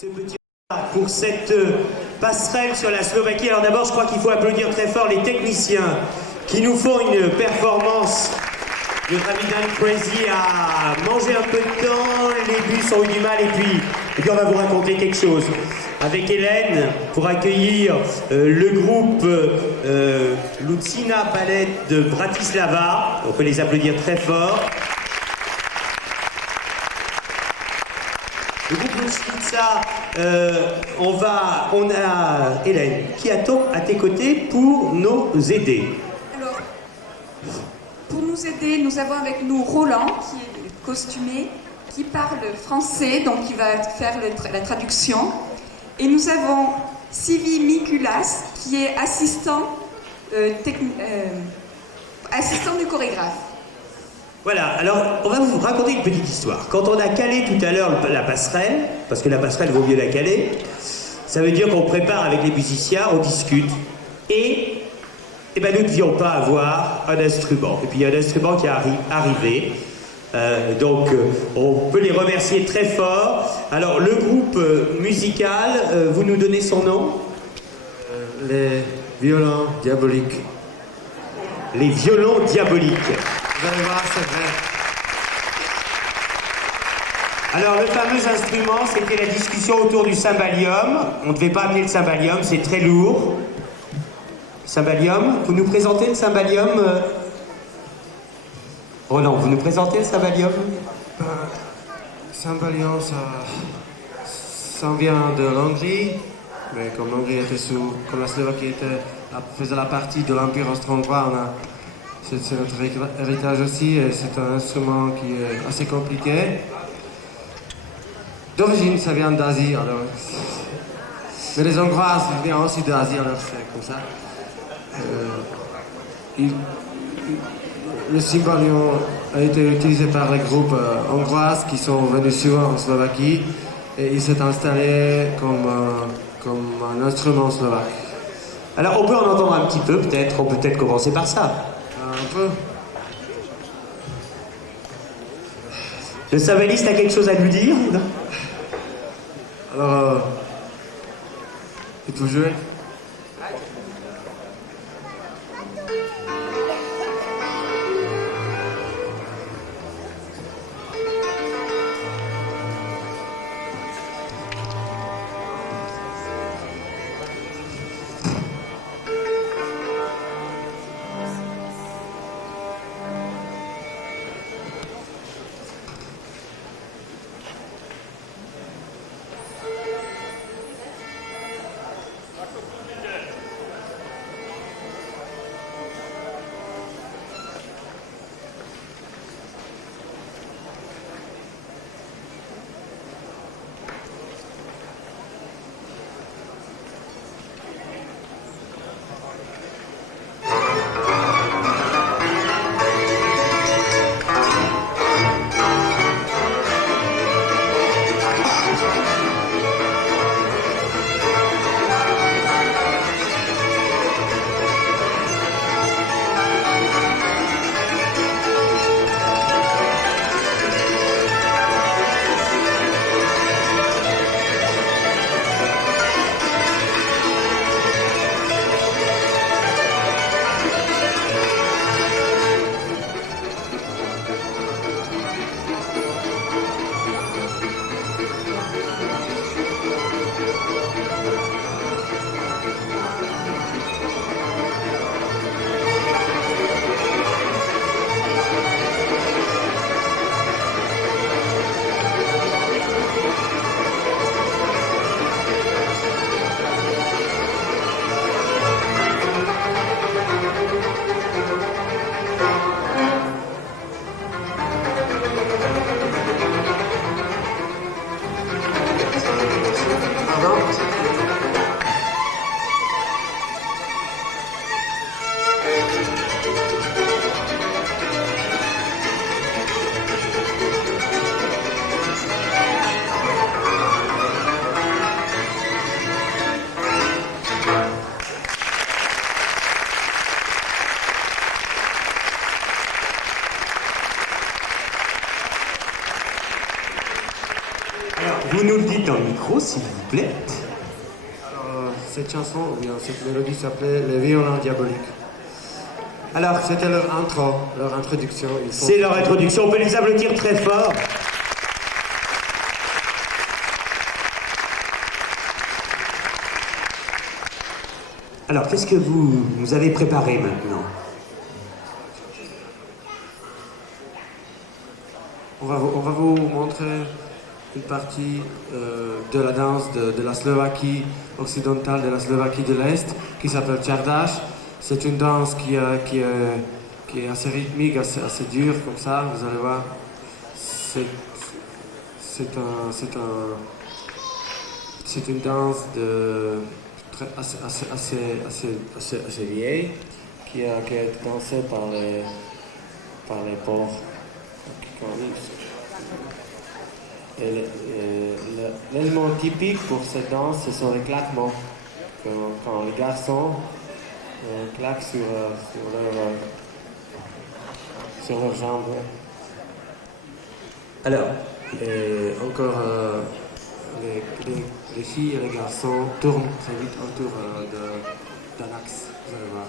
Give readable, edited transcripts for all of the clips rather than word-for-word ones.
ce petit pour cette passerelle sur la Slovaquie. Alors d'abord, je crois qu'il faut applaudir très fort les techniciens qui nous font une performance. Notre ami Dan Crazy a mangé un peu de temps, les bus ont eu du mal et puis on va vous raconter quelque chose. Avec Hélène, pour accueillir le groupe Lucina Ballet de Bratislava. On peut les applaudir très fort. Le groupe Lucina, on a Hélène qui attend à tes côtés pour nous aider. Alors, pour nous aider, nous avons avec nous Roland, qui est costumé, qui parle français, donc il va faire la traduction. Et nous avons Sivi Mikulas, qui est assistant du chorégraphe. Voilà, alors on va vous raconter une petite histoire. Quand on a calé tout à l'heure la passerelle, parce que la passerelle vaut mieux la caler, ça veut dire qu'on prépare avec les musiciens, on discute, et ben nous ne devions pas avoir un instrument. Et puis il y a un instrument qui est arrivé, donc on peut les remercier très fort. Alors le groupe musical, vous nous donnez son nom? Les violons diaboliques. Les violons diaboliques. Vous allez voir, c'est vrai. Alors le fameux instrument, c'était la discussion autour du cymbalium. On ne devait pas amener le cymbalium, c'est très lourd. Cymbalium, vous nous présentez le cymbalium Roland, vous nous présentez le cymbalium? Cymbalium, ça vient de l'Hongrie, mais comme l'Hongrie était comme la Slovaquie faisait la partie de l'Empire austro-hongrois, c'est notre héritage aussi, et c'est un instrument qui est assez compliqué. D'origine, ça vient d'Asie, alors. Mais les Hongrois, ça vient aussi d'Asie, alors c'est comme ça. Le cymbalium a été utilisé par les groupes hongrois qui sont venus souvent en Slovaquie, et il s'est installé comme un instrument slovaque. Alors on peut en entendre un petit peu, peut-être, on peut peut-être commencer par ça. Un peu. Le cymbaliste a quelque chose à nous dire? Alors, il faut jouer. vous nous le dites dans le micro, s'il vous plaît. Alors, cette chanson, ou bien cette mélodie s'appelait Les Violons Diaboliques. Alors, C'était leur intro, leur introduction. c'est leur introduction. On peut les applaudir très fort. Alors, qu'est-ce que vous avez préparé maintenant? On va vous montrer une partie de la danse de la Slovaquie occidentale, de la Slovaquie de l'Est, qui s'appelle Čardáš. C'est une danse qui est assez rythmique, assez dure, comme ça, vous allez voir. C'est une danse assez vieille qui a été dansée par les pauvres qui connaissent. L'élément typique pour cette danse, ce sont les claquements. Quand les garçons claquent sur leurs jambes. Alors, Et encore, les filles et les garçons tournent très vite autour d'un axe. Vous allez voir.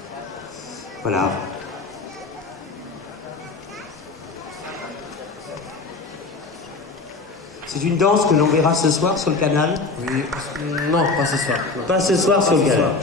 voilà. C'est une danse que l'on verra ce soir sur le canal? Oui, non, pas ce soir. Non. Pas ce soir sur le ce canal. soir.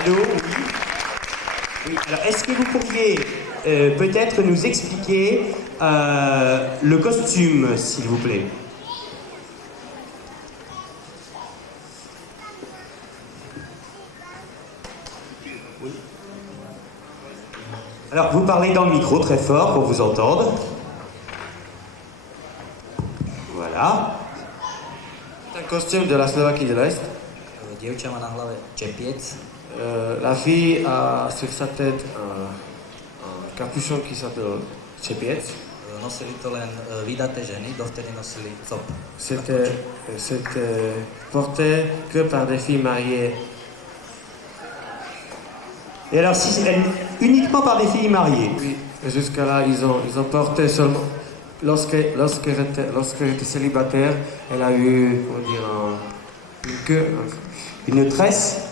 Allô, oui. Oui, alors est-ce que vous pourriez peut-être nous expliquer le costume, s'il vous plaît? Oui. Alors vous parlez dans le micro très fort pour vous entendre. Voilà. C'est un costume de la Slovaquie de l'Est. Dievča má na hlave čepiec, La fille a sur sa tête un capuchon qui s'appelle čepiec. nosili to len vydaté ženy, dovtedy nosili cop. C'était porté que par des filles mariées. Et alors, si uniquement par des filles mariées. Oui, et jusqu'à là, ils ont porté seulement. Lorsqu'elle était célibataire, elle a eu, comment dire, une queue. Une tresse.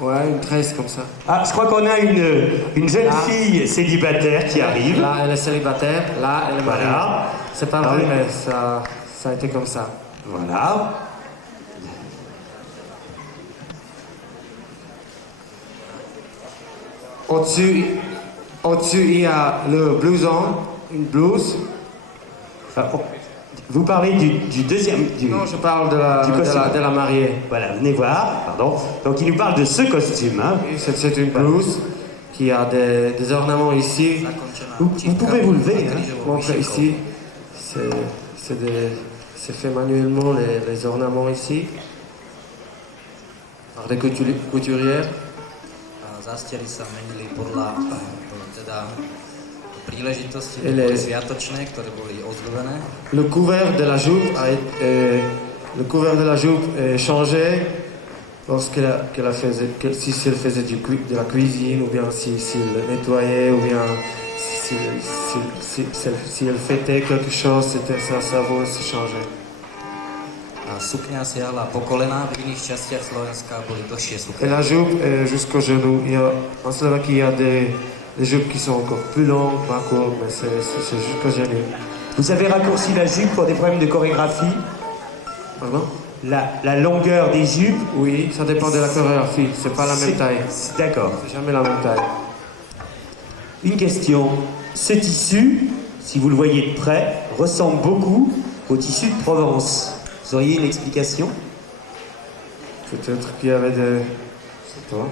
Ouais, une tresse comme ça. Ah, je crois qu'on a une jeune fille célibataire qui arrive. Là, elle est célibataire, là, elle est mariée. Voilà. C'est pas vrai, mais ça a été comme ça. Voilà. Au-dessus, il y a le blouson, une blouse. Enfin, vous parlez du deuxième. Non, je parle de la mariée. Voilà, venez voir, pardon. Donc il nous parle de ce costume. Hein. Oui, c'est une blouse qui a des ornements ici. Vous pouvez vous lever. Hein. Montre ici. C'est fait manuellement les ornements ici. Par des couturières. Zástery sa menili podľa teda príležitosti, Elle est- sviatočné, ktoré boli ozdobené. Le couvert de la jupe est changé si elle faisait de la cuisine, ou bien si elle nettoyait, ou bien si elle fêtait quelque chose, sa voix se changeait. A sukňa siahla po kolena, v iných častiach Slovenska boli dlhšie Et sukne. la jupe est jusqu'au genou. En Slovaquie, il y a des jupes qui sont encore plus longues, pas courtes, mais c'est jusqu'au genou. Vous avez raccourci la jupe pour des problèmes de chorégraphie. Pardon? La longueur des jupes. Oui, ça dépend de la chorégraphie, c'est pas la même taille. D'accord. C'est jamais la même taille. Une question. Ce tissu, si vous le voyez de près, ressemble beaucoup au tissu de Provence. Vous auriez une explication? Peut-être qu'il y avait des... Je sais pas.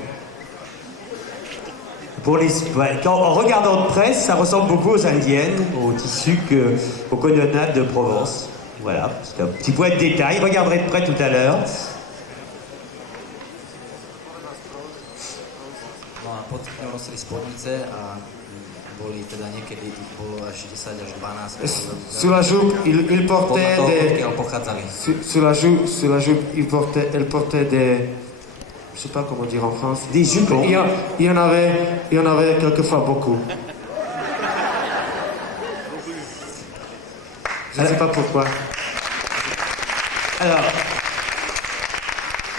En regardant de près, ça ressemble beaucoup aux indiennes, au tissu aux colonnades de Provence. Voilà, c'est un petit point de détail. Regarderez de près tout à l'heure. No a pod sukňou nosili spodnice a boli teda niekedy ich bolo až 10 až 12. Sous la jupe, il portait Podľa toho, des... odkiaľ pochádzali. Sous la jupe, elle portait des... Je sais pas comment dire en France. Des jupons. Il y en avait quelquefois beaucoup. Je ne sais pas pourquoi. Alors,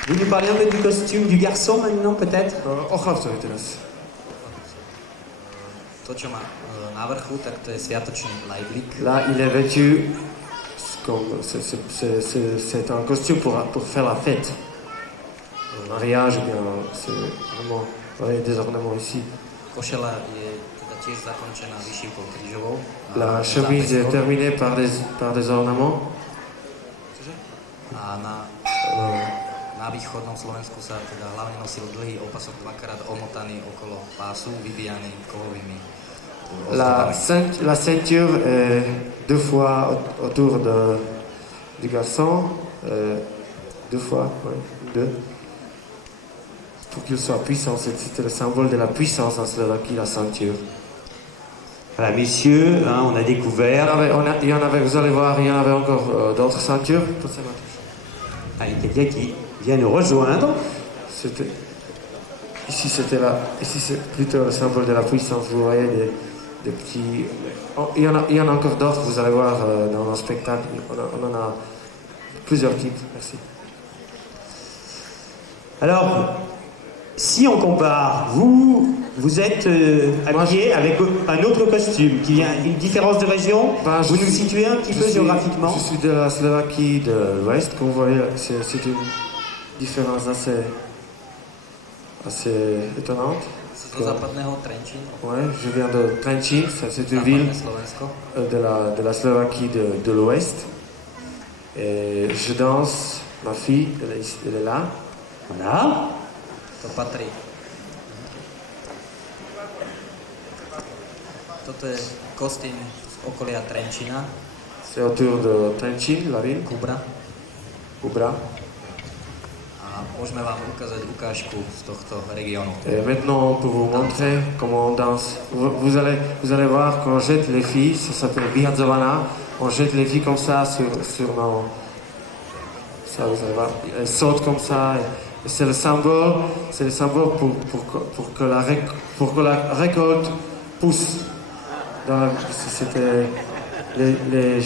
vous nous parlez un peu du costume du garçon maintenant, peut-être? Ochavcov je teraz. To, čo má na vrchu, tak to je sviatočný lajblik. Là, il est vêtu comme... C'est un costume pour faire la fête. Le mariage, ou bien... C'est vraiment... Ouais, des ornements ici. Košela je teda tiež zakončená vyšívkou krížovou. La chemise est terminée par des ornements. A na východnom Slovensku sa teda hlavne nosil dlhý opasok dvakrát omotaný okolo pásu, vybijaný kovovými ozdobami. La ceinture est 2 fois autour du garçon. 2 fois, oui, 2. Pour qu'il soit puissant, c'était le symbole de la puissance en Slovaquie, la ceinture. Voilà, messieurs, hein, on a découvert. Il y en avait, vous allez voir, il y en avait encore d'autres ceintures. Ah, il y a quelqu'un qui vient nous rejoindre. Ici c'est plutôt le symbole de la puissance. Vous voyez des petits. Il y en a encore d'autres. Vous allez voir dans nos spectacles. On en a plusieurs types. Merci. Alors, si on compare, vous êtes habillé avec un autre costume qui vient, une différence de région. Vous nous situez un petit peu géographiquement? Je suis de la Slovaquie de l'Ouest, comme vous voyez, c'est une différence assez étonnante. Do západného Trenčín, Ouais, je viens de Trenčín, c'est une ville západné Slovensko. de la Slovaquie de l'Ouest. Et je danse, ma fille, elle est là. Voilà. To patrí. Toto je kostým z okolia Trenčína, C'est autour de Trenčín, la ville, Kubra. Kubra. A a môžeme vám ukázať ukážku z tohto regiónu. Et maintenant, on peut vous montrer comment on danse. Vous allez voir qu'on jette les filles, ça s'appelle Vyhadzovana. On jette les filles comme ça sur nos... Ça, vous allez voir, elles sautent comme ça. Et c'est le symbole pour que la récolte pousse. C'était les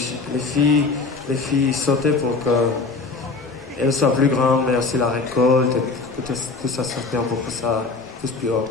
filles sautaient pour qu'elles soient plus grandes, mais aussi la récolte, et pour que tout ça sorte bien, pour que ça pousse plus haut.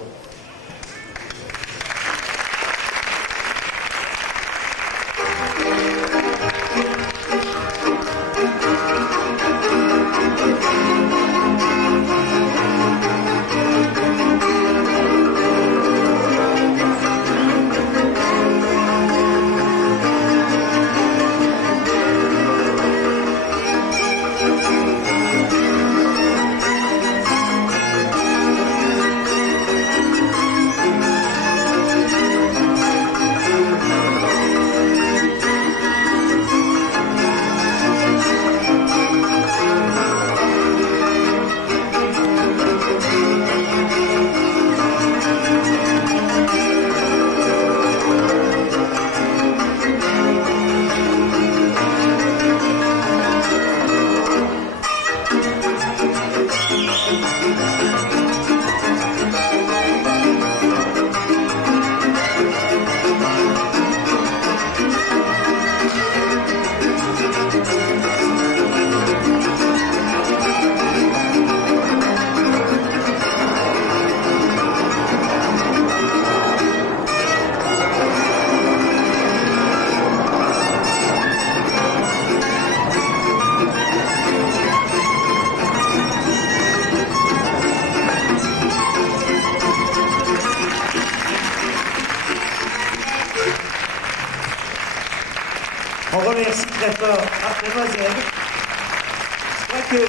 On remercie très fort Mademoiselle. Je crois qu'il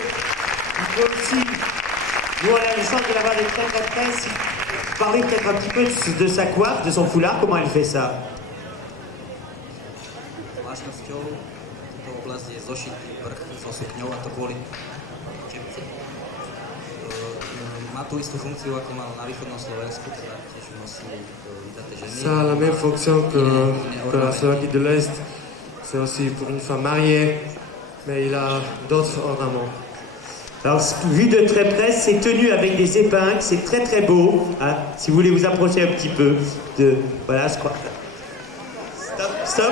faut aussi, nous on a le sens de l'avoir des très presse, parler peut-être un petit peu de sa coiffe, de son foulard, comment elle fait ça. Zvláštnosťou tejto oblasti je zošitý vrch so sukňou a to kvôli čepci. Má tú istú funkciu, ako mal na východnom Slovensku, teda tiež nosí vydaté ženy. Ça a la même fonction que la Slovaquie de l'Est. C'est aussi pour une femme mariée, mais il a d'autres ornements. Alors, vu de très près, c'est tenu avec des épingles, c'est très très beau. Hein, si vous voulez vous approcher un petit peu de... Voilà, je crois. Stop.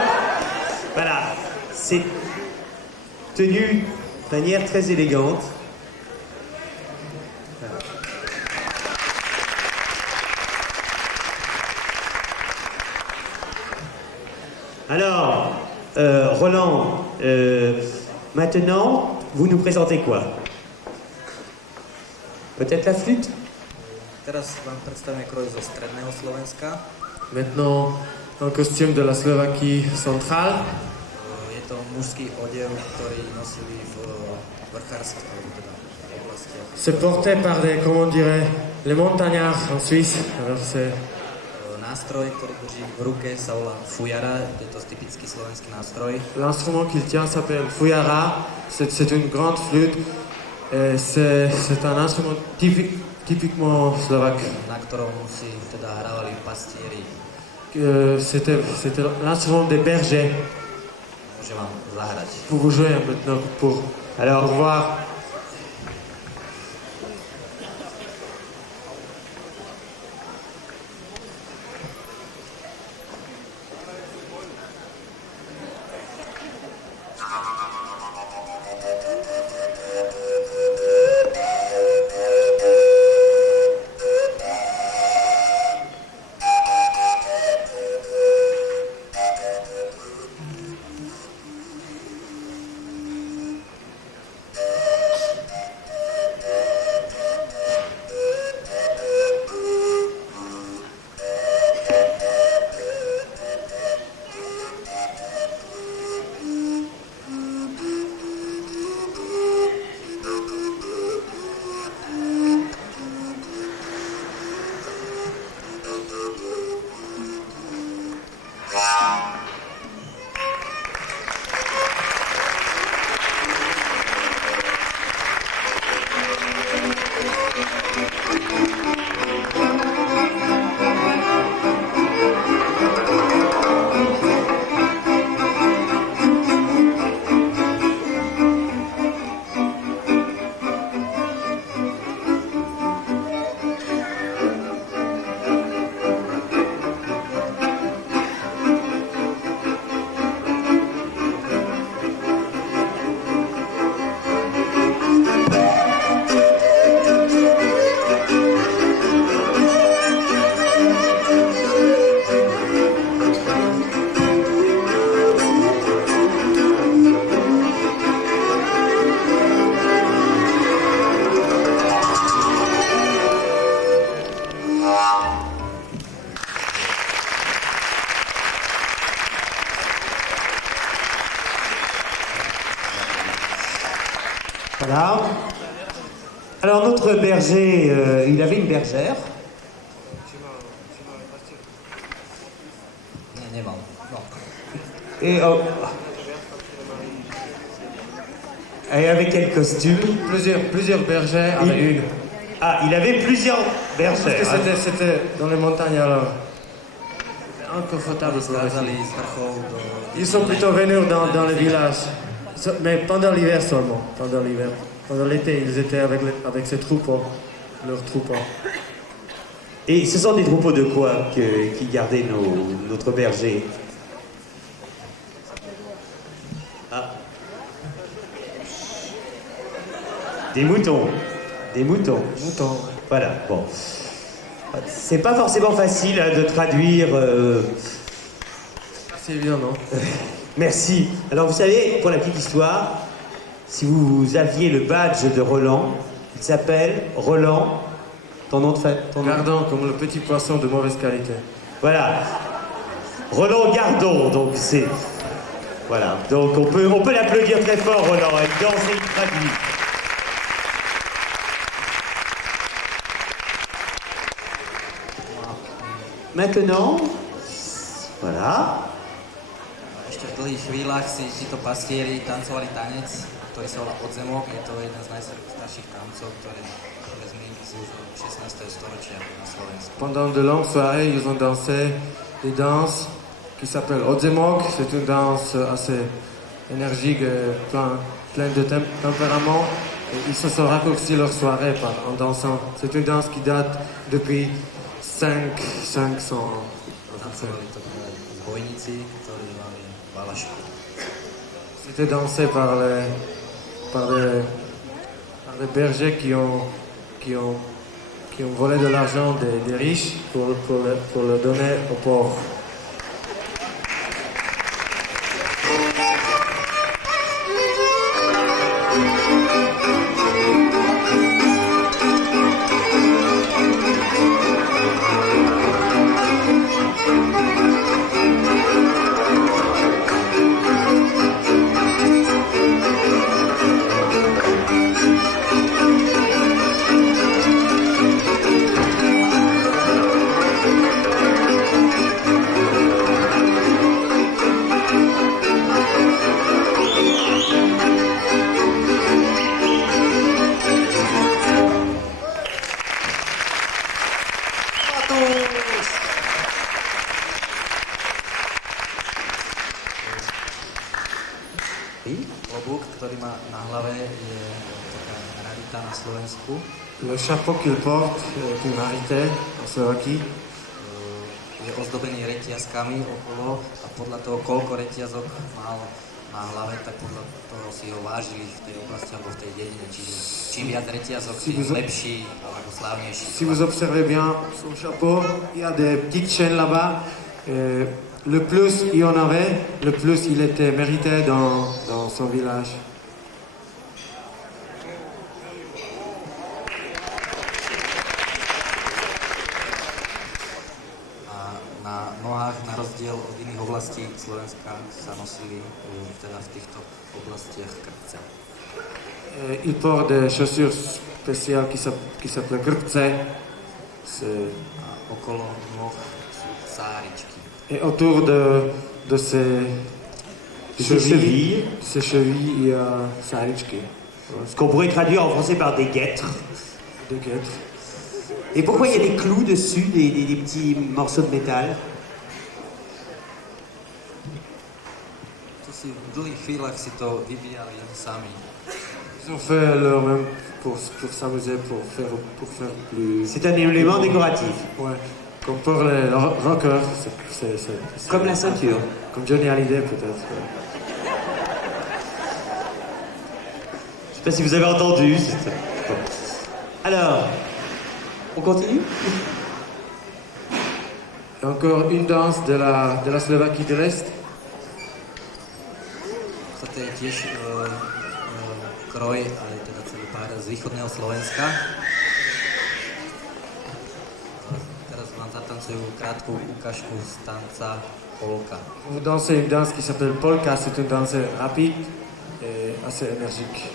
Voilà, c'est tenu de manière très élégante. Alors, Roland, maintenant, vous nous présentez quoi? Peut-être la flûte? Teraz vám predstavíme kroj zo stredného Slovenska. Maintenant, un costume de la Slovaquie centrale. Je to mužský odev, ktorý nosili v vrchárstve, teda v oblastiach. C'est porté par des, comment on dirait, les montagnards en Suisse. Alors c'est... Nástroj, ktorý drží v ruke, sa volá fujara, je to typický slovenský nástroj. L'instrument qu'il tient s'appelle fujara. C'est une grande flûte. Et c'est un instrument typiquement slovaque. Na ktorom si teda hrávali pastieri. C'était l'instrument des bergers. Môžem vám zahrať. Pour vous jouer maintenant, pour voir. Voilà. Alors notre berger, il avait une bergère. Nie, nemal. No. Et, et avec quel costume? Plusieurs bergers avec une. Ah, il avait plusieurs bergères. Parce que c'était dans les montagnes alors. Inconfortable. Schádzali z vrchov do... Ils sont plutôt venus dans le village. Mais pendant l'hiver seulement. Pendant l'hiver. Pendant l'été, ils étaient avec ces troupeaux. Leurs troupeaux. Et ce sont des troupeaux de quoi qui gardaient notre berger? Ah. Des moutons. Des moutons. Moutons. Voilà, bon. C'est pas forcément facile hein, de traduire. C'est évident, non? Merci. Alors vous savez, pour la petite histoire, si vous aviez le badge de Roland, il s'appelle Roland. Ton nom de famille? Gardons comme le petit poisson de mauvaise qualité. Voilà. Roland Gardon, donc c'est. Voilà. Donc on peut l'applaudir très fort, Roland. Il danse et il traduit. Maintenant, voilà. Ešte v dlhých chvíľach si títo pastieri tancovali tanec, ktorý sa volá Odzemok. Je to jeden z najstarších tancov, ktoré sú z 16. storočia na Slovensku. Pendant de longues soirées, ils ont dansé des danses qui s'appellent Odzemok. C'est une danse assez énergique, plein de tempérament. Et ils se sont raccourcis leur soirée en dansant. C'est une danse qui date depuis 500 ans. Tancovali to zbojníci, ktorí mali balašku. C'était dansé par les bergers qui ont volé de l'argent des riches pour le donner aux pauvres. Klobúk, ktorý má na hlave, je taká rarita na Slovensku. Le chapeau qu'il porte est une rarité en Slovaquie. Je ozdobený reťazkami okolo a podľa toho, koľko reťazok mal na hlave, tak podľa toho si ho vážili v tej oblasti alebo v tej dedine. Čiže čím viac reťazok, tým lepší alebo slávnejší. Si vous observez bien son chapeau, il y a des petites chaînes là-bas. Le plus il y en avait, le plus il était mérité dans son village. A na nohách, na rozdiel od iných oblastí Slovenska, sa nosili teda v týchto oblastiach krpce. Il porte des chaussures spéciales qui s'appellent krpce. A okolo noh sú sáričky. Et autour de ses chevilles, il y a sáričky. Ce qu'on pourrait traduire en français par des guêtres. Des guêtres. Et pourquoi il y a des clous dessus, des petits morceaux de métal? To si v dlhých chvíľach si to vyvíjali sami. Ils ont fait leur même pour s'amuser, pour faire plus... C'est un élément décoratif. Ouais. Comme pour les rockers, c'est Comme la ceinture. Comme Johnny Hallyday peut-être. Ouais. Je sais pas si vous avez entendu. Alors, on continue? Et encore une danse de la Slovaquie de l'Est. Toto je tiež kroj, ale teda celý pár z východného Slovenska. Teraz vám zatancujú krátku ukážku z tanca polka. Vous dansez une danse qui s'appelle polka, c'est une danse rapide et assez énergique.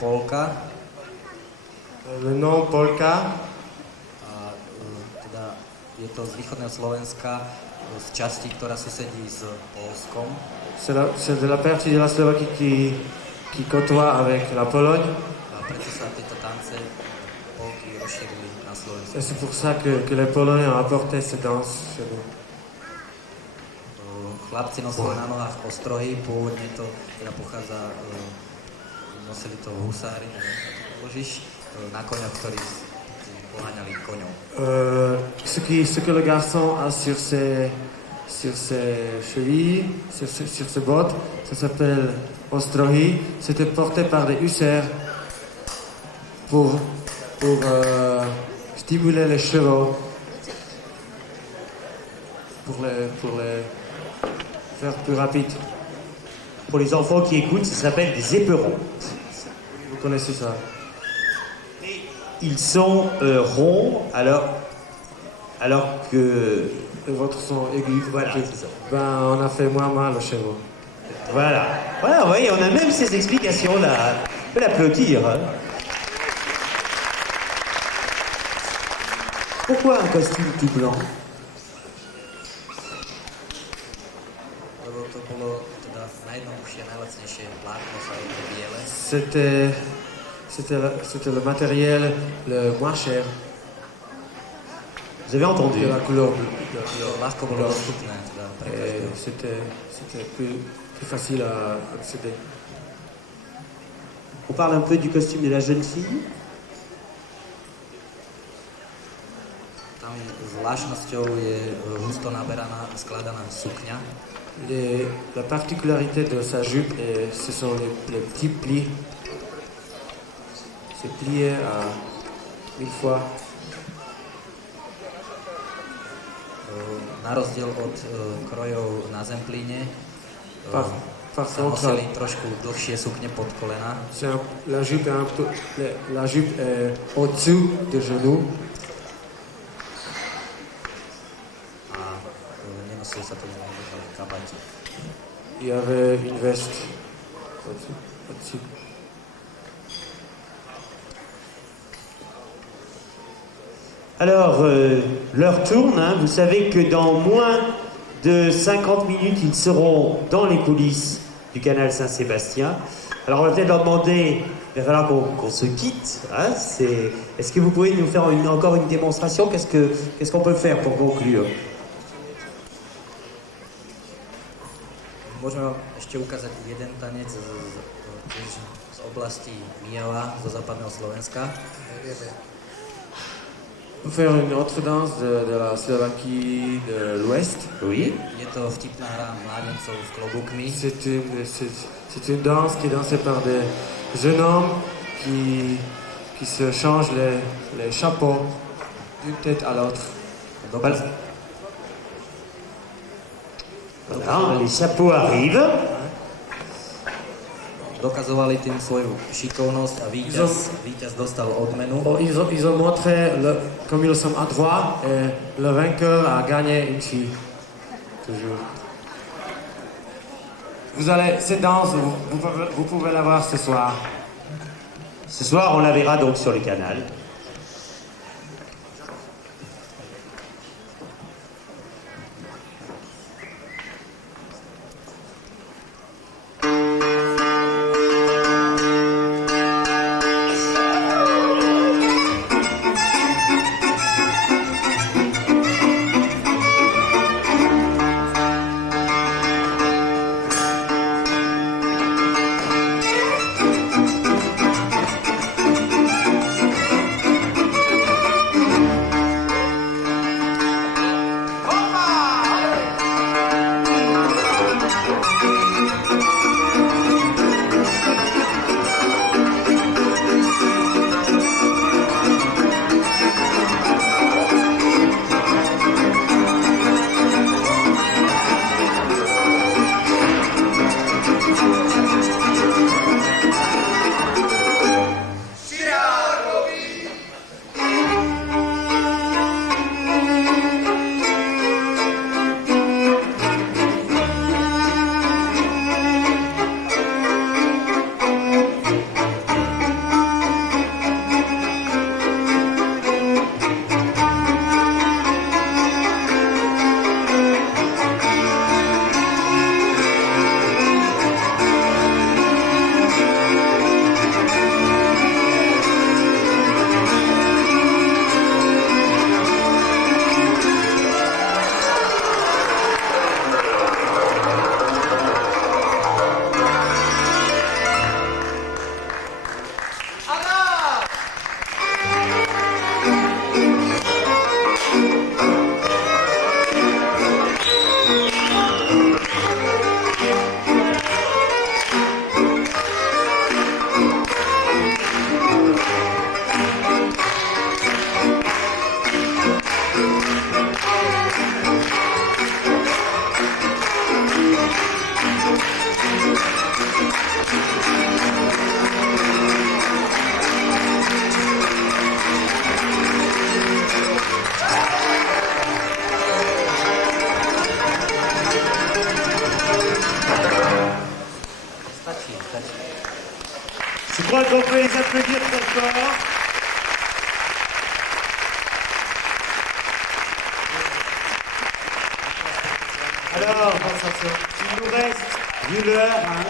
polka. Le nom polka, A teda je to z východného Slovenska, z časti, ktorá susedí s Polskom. c'est de la partie de la Slovaquie qui côtoie avec la Pologne. A preto sa tieto tance polky rozšírili na Slovensku. Et c'est pour ça que les Polonais ont apporté ces danses chez nous. Chlapci nosili na nohách ostrohy, pôvodne to teda pochádza, nosili to husári, neviem, ako to položíš, na koňoch, ktorí poháňali koňov. Ce que le garçon a sur ses chevilles, sur ses bottes, ça s'appelle ostrohy. C'était porté par des hussards pour stimuler les chevaux, pour les faire plus rapides. Pour les enfants qui écoutent, ça s'appelle des éperons. Vous connaissez ça? Ils sont ronds alors que... Les vôtres sont aigus. Voilà, Ok. c'est ça. Ben, on a fait moins mal aux chevaux. Voilà. Voilà, vous voyez, on a même ces explications-là. On peut l'applaudir. Hein. Pourquoi un costume tout blanc? Lebo to bolo teda najjednoduchšie, najlacnejšie vlákno sa je biele. C'était le matériel le moins cher Vous avez entendu? de la couleur bleue. Ľahko bolo dostupné teda pre Et každého. c'était plus facile à accéder. On parle un peu du costume de la jeune fille. Tam je zvláštnosťou je husto naberaná a skladaná sukňa. La particularité de sa jupe, ce sont les petits plis. C'est plié à 1000 fois. Na rozdiel od krojov na zemplíne Par sa contre, nosili trošku dlhšie sukne pod kolena. la jupe est la jupe est au-dessous des genoux. A nenosili sa to v kabáte. Il y avait une veste au-dessus. Alors, l'heure tourne, hein. Vous savez que dans moins de 50 minutes, ils seront dans les coulisses du canal Saint-Sébastien. Alors, on va peut-être leur demander, il va falloir qu'on se quitte. Hein. Est-ce que vous pouvez nous faire encore une démonstration? Qu'est-ce qu'on peut faire pour conclure? Môžeme vám ešte ukázať jeden tanec tiež z oblasti Mijava, zo západného Slovenska. Pour faire une autre danse de la Slovaquie de l'Ouest. Oui. Je to vtipná hra mládencov s klobúkmi. C'est une danse qui est dansée par des jeunes hommes qui se changent les chapeaux d'une tête à l'autre. Voilà. Voilà, les chapeaux arrivent. Dokazovali tým svoju šikovnosť a víťaz dostal odmenu. Ils ont montré comme ils sont adroits et le vainqueur a gagné une fille. Toujours. Cette danse, vous pouvez la voir ce soir. Ce soir, on la verra donc sur le canal. applaudir très fort. Alors, il nous reste, vu l'heure, hein,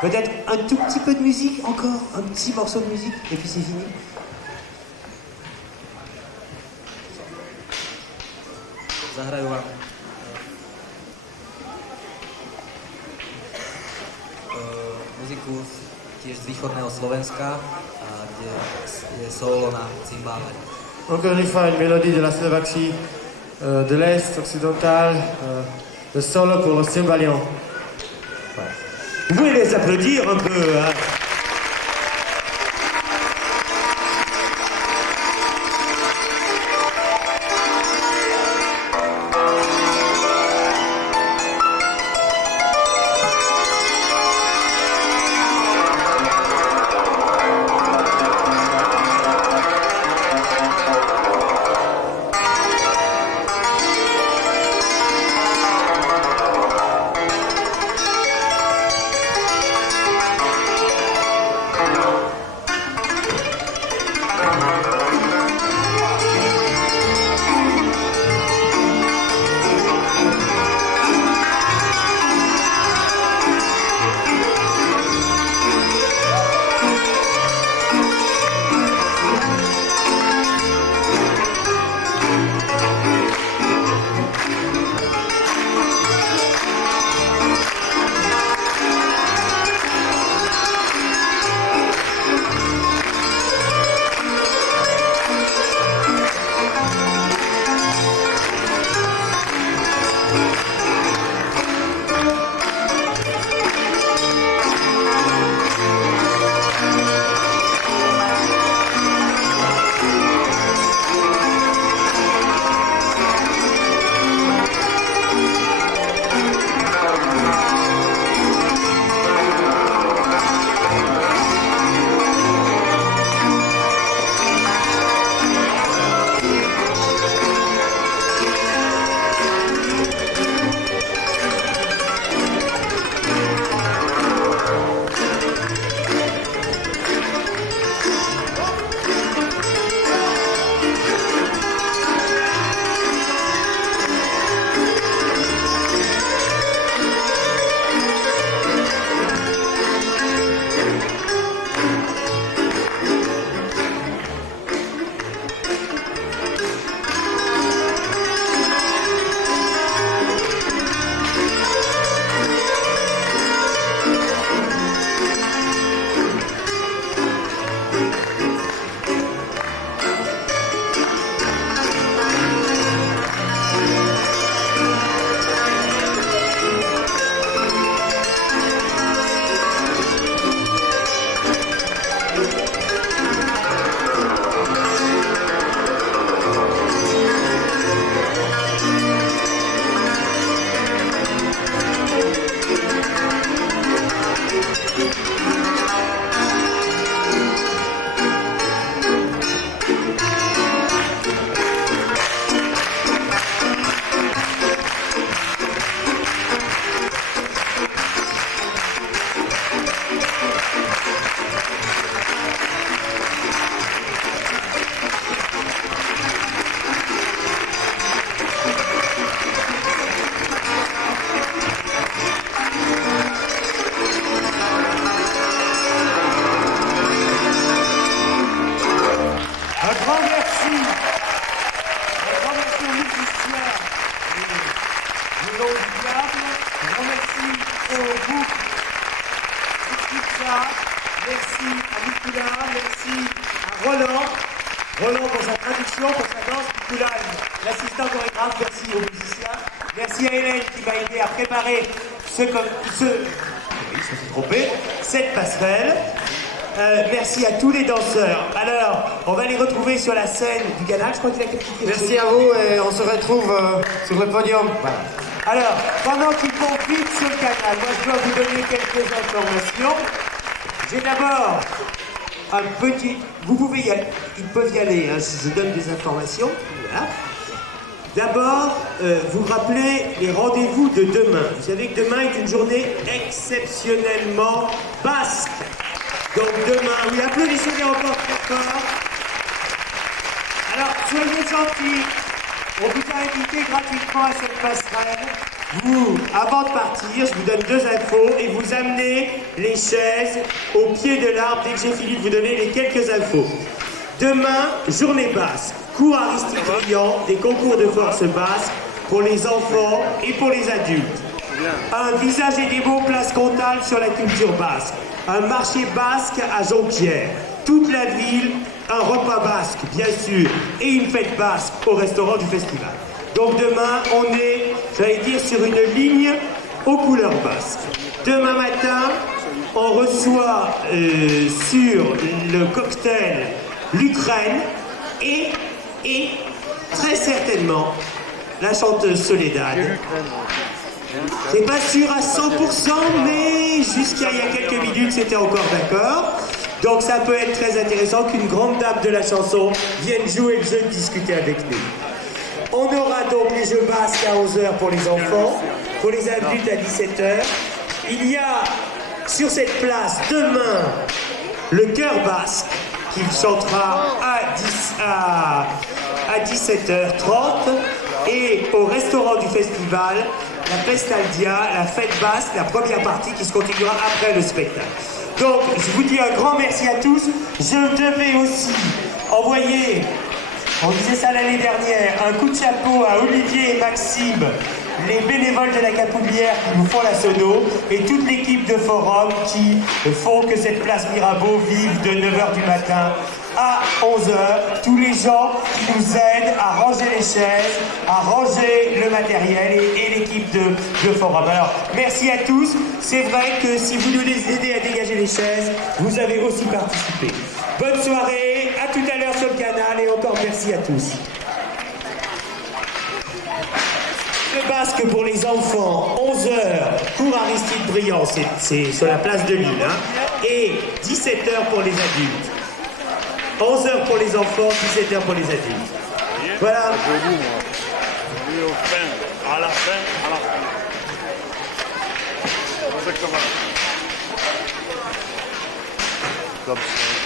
peut-être un tout petit peu de musique encore, un petit morceau de musique, et puis c'est fini. Zahrajú vám muziku tiež z východného Slovenska, kde je solo na cymbále. Encore une fois, une mélodie de la Slovaquie, de l'Est occidental, le solo pour le cymbalion. Vous pouvez les applaudir un peu, hein. Merci à Nicolas, merci à Roland. Roland pour sa traduction, pour sa danse. Nicolas, l'assistant chorégraphe, merci aux musiciens. Merci à Hélène qui m'a aidé à préparer cette passerelle. Merci à tous les danseurs. Alors, on va les retrouver sur la scène du Ganac. Je crois qu'il a quelques questions. Merci à vous et on se retrouve sur le podium. Voilà. Alors, pendant qu'ils profitent sur le canal, moi je dois vous donner quelques informations. J'ai d'abord un petit... Vous pouvez y aller, ils peuvent y aller, hein, si je donne des informations. Voilà. D'abord, vous rappelez les rendez-vous de demain. Vous savez que demain est une journée exceptionnellement basque. Donc demain, oui, applaudissez-les encore très fort. Alors, soyez gentils. On vous a invité gratuitement à cette passerelle. Vous, avant de partir, je vous donne 2 infos et vous amenez les chaises au pied de l'arbre dès que j'ai fini de vous donner les quelques infos. Demain, journée basque, cours Aristide Briand, des concours de force basque pour les enfants et pour les adultes. Un visage et des mots place Comtal sur la culture basque. Un marché basque à Jonquière. Toute la ville, un repas basque, bien sûr, et une fête basque au restaurant du festival. Donc demain, on est, j'allais dire, sur une ligne aux couleurs basques. Demain matin, on reçoit sur le cocktail l'Ukraine et très certainement la chanteuse Soledad. C'est pas sûr à 100%, mais jusqu'à il y a quelques minutes, c'était encore d'accord. Donc ça peut être très intéressant qu'une grande dame de la chanson vienne jouer le jeu de discuter avec nous. On aura donc les jeux basques à 11h pour les enfants, pour les adultes à 17h. Il y a sur cette place demain le chœur basque qui chantera à 17h30 et au restaurant du festival la Pestaldia, la fête basque, la première partie qui se continuera après le spectacle. Donc, je vous dis un grand merci à tous. Je devais aussi envoyer, on disait ça l'année dernière, un coup de chapeau à Olivier et Maxime, les bénévoles de la Capoulière qui nous font la sono, et toute l'équipe de Forum qui font que cette place Mirabeau vive de 9h du matin à 11h. Tous les gens qui nous aident à ranger les chaises, à ranger le matériel et l'équipe de Forum. Alors, merci à tous. C'est vrai que si vous nous aidez à dégager les chaises, vous avez aussi participé. Bonne soirée, à tout à l'heure sur le canal et encore merci à tous. Le basque pour les enfants, 11h, cours Aristide Briand, c'est sur la place de Lille, hein, et 17h pour les adultes. 11h pour les enfants, 17h pour les adultes. Voilà. À la fin. Comme ça.